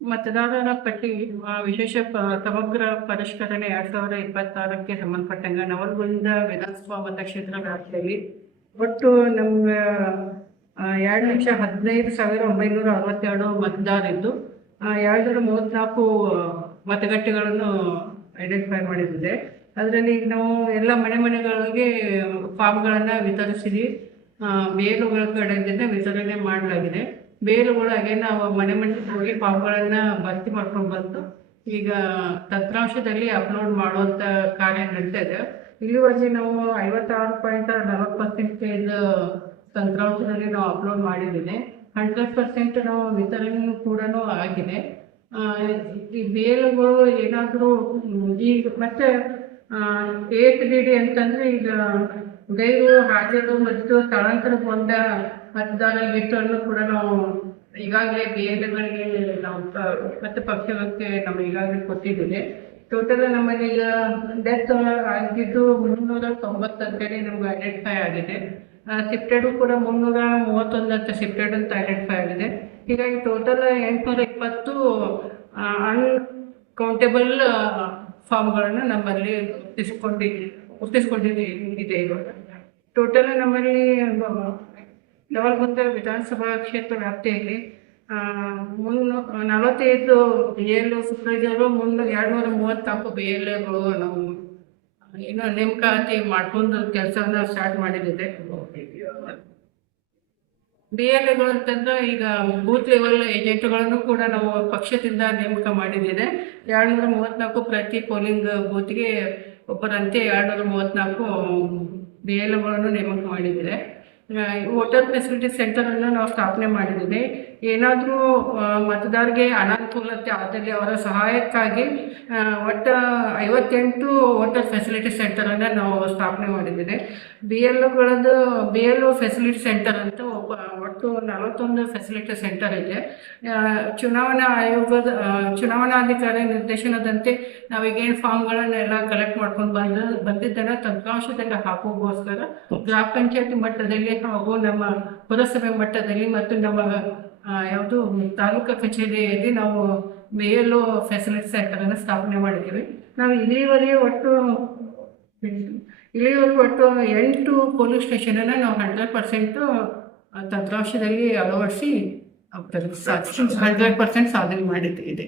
ಮತದಾರರ ಪಟ್ಟಿ ವಿಶೇಷ ಸಮಗ್ರ ಪರಿಷ್ಕರಣೆ 2026ಕ್ಕೆ ಸಂಬಂಧಪಟ್ಟಂಗೆ ನವಲಗುಂದ ವಿಧಾನಸಭಾ ಮತಕ್ಷೇತ್ರ ವ್ಯಾಪ್ತಿಯಲ್ಲಿ ಒಟ್ಟು ನಮ್ಮ 2,15,962 ಮತದಾರರಿದ್ದು 234 ಮತಗಟ್ಟೆಗಳನ್ನು ಐಡೆಂಟಿಫೈ ಮಾಡಿದ್ದಿದೆ. ಅದರಲ್ಲಿ ನಾವು ಎಲ್ಲ ಮನೆಗಳಿಗೆ ಫಾರ್ಮ್ಗಳನ್ನು ವಿತರಿಸಿದ್ವಿ. ಬೇಲುಗಳ ಕಡೆಯಿಂದ ವಿತರಣೆ ಮಾಡಲಾಗಿದೆ. ಬೇಲುಗಳಾಗೆ ನಾವು ಮನೆ ಹೋಗಿ ಫಾರ್ಮ್ಗಳನ್ನು ಭರ್ತಿ ಮಾಡ್ಕೊಂಡು ಬಂದು ಈಗ ತಂತ್ರಾಂಶದಲ್ಲಿ ಅಪ್ಲೋಡ್ ಮಾಡುವಂಥ ಕಾರ್ಯ ನಡೀತಾ ಇದೆ. ಇಲ್ಲಿವರೆಗೆ ನಾವು 56.40% ತಂತ್ರಾಂಶದಲ್ಲಿ ನಾವು ಅಪ್ಲೋಡ್ ಮಾಡಿದ್ದೇನೆ. 100% ನಾವು ವಿತರಣೆಯೂ ಕೂಡ ಆಗಿದೆ. ಈ ಬೇಲುಗಳು ಏನಾದರೂ ಈಗ ಮತ್ತೆ ATDD ಅಂತಂದರೆ ಈಗ ಗೈರು ಹಾಜರು ಮತ್ತು ಸ್ಥಳಾಂತರಗೊಂಡ ಮತದಾರ ಲಿಸ್ಟನ್ನು ಕೂಡ ನಾವು ಈಗಾಗಲೇ ಬೇಲುಗಳಿಗೆ ನಾವು ಮತ್ತೆ ಪಕ್ಷಕ್ಕೆ ನಾವು ಈಗಾಗಲೇ ಕೊಟ್ಟಿದ್ದೀವಿ. ಟೋಟಲ್ ನಮ್ಮಲ್ಲಿ ಈಗ ಡೆತ್ ಆಗಿದ್ದು 390 ಅಂತೇಳಿ ನಮ್ಗೆ ಐಡೆಂಟಿಫೈ ಆಗಿದೆ. ಶಿಫ್ಟೆಡು ಕೂಡ 331 ಅಂತ ಶಿಫ್ಟೆಡ್ ಅಂತ ಐಡೆಂಟಿಫೈ ಆಗಿದೆ. ಹೀಗಾಗಿ ಟೋಟಲ್ 820 ಅನ್ಕೌಂಟೇಬಲ್ ಫಾರ್ಮ್ಗಳನ್ನು ನಮ್ಮಲ್ಲಿ ಗುರುತಿಸ್ಕೊಂಡಿದೆ. ಇವಾಗ ಟೋಟಲ್ ನಮ್ಮಲ್ಲಿ ನವಲಗುಂದ ವಿಧಾನಸಭಾ ಕ್ಷೇತ್ರ ವ್ಯಾಪ್ತಿಯಲ್ಲಿ 45 BLO ಸೂಪರ್ವೈಸರು 234 BLOಗಳು ನಾವು ಇನ್ನೂ ನೇಮಕಾತಿ ಮಾಡ್ಕೊಂಡು ಕೆಲಸವನ್ನು ಸ್ಟಾರ್ಟ್ ಮಾಡಿದ್ದಿದೆ. BLOಗಳು ಅಂತಂದ್ರೆ ಈಗ ಬೂತ್ ಲೆವೆಲ್ ಏಜೆಂಟ್ಗಳನ್ನು ಕೂಡ ನಾವು ಪಕ್ಷದಿಂದ ನೇಮಕ ಮಾಡಿದ್ದಿದೆ. 234 ಪ್ರತಿ ಪೋಲಿಂಗ್ ಬೂತ್ಗೆ ಒಬ್ಬರಂತೆ 234 BLOಗಳನ್ನು ನೇಮಕ ಮಾಡಿದ್ದಿದೆ. ವೋಟರ್ ಫೆಸಿಲಿಟಿ ಸೆಂಟರನ್ನು ನಾವು ಸ್ಥಾಪನೆ ಮಾಡಿದ್ದೀವಿ. ಏನಾದರೂ ಮತದಾರರಿಗೆ ಅನಾನುಕೂಲತೆ ಆದಲ್ಲಿ ಅವರ ಸಹಾಯಕ್ಕಾಗಿ ಒಟ್ಟು 58 ವೋಟರ್ ಫೆಸಿಲಿಟಿ ಸೆಂಟರನ್ನು ನಾವು ಸ್ಥಾಪನೆ ಮಾಡಿದ್ದೀವಿ. BLO ಫೆಸಿಲಿಟಿ ಸೆಂಟರ್ ಅಂತ ಒಟ್ಟು 41 ಫೆಸಿಲಿಟಿ ಸೆಂಟರ್ ಇದೆ. ಚುನಾವಣಾ ಆಯೋಗದ ಚುನಾವಣಾಧಿಕಾರಿ ನಿರ್ದೇಶನದಂತೆ ನಾವೀಗೇನು ಫಾರ್ಮ್ಗಳನ್ನೆಲ್ಲ ಕಲೆಕ್ಟ್ ಮಾಡ್ಕೊಂಡು ಬಂದಿದ್ದನ್ನು ತಂತ್ರಾಂಶದಿಂದ ಹಾಕೋಗೋಸ್ಕರ ಗ್ರಾಮ ಪಂಚಾಯತಿ ಮಟ್ಟದಲ್ಲಿ ಹಾಗೂ ನಮ್ಮ ಪುರಸಭೆ ಮಟ್ಟದಲ್ಲಿ ಮತ್ತು ನಮ್ಮ ಯಾವುದು ತಾಲೂಕು ಕಚೇರಿಯಲ್ಲಿ ನಾವು BLO ಫೆಸಿಲಿಟಿ ಸೆಂಟರನ್ನು ಸ್ಥಾಪನೆ ಮಾಡಿದ್ದೀವಿ. ನಾವು ಇಲ್ಲಿವರೆಗೆ ಒಟ್ಟು 8 ಪೊಲೀಸ್ ಸ್ಟೇಷನನ್ನು ನಾವು 100% ತಂತ್ರಾಂಶದಲ್ಲಿ ಅಳವಡಿಸಿ 100% ಸಾಧನೆ ಮಾಡಿದ್ದೀವಿ.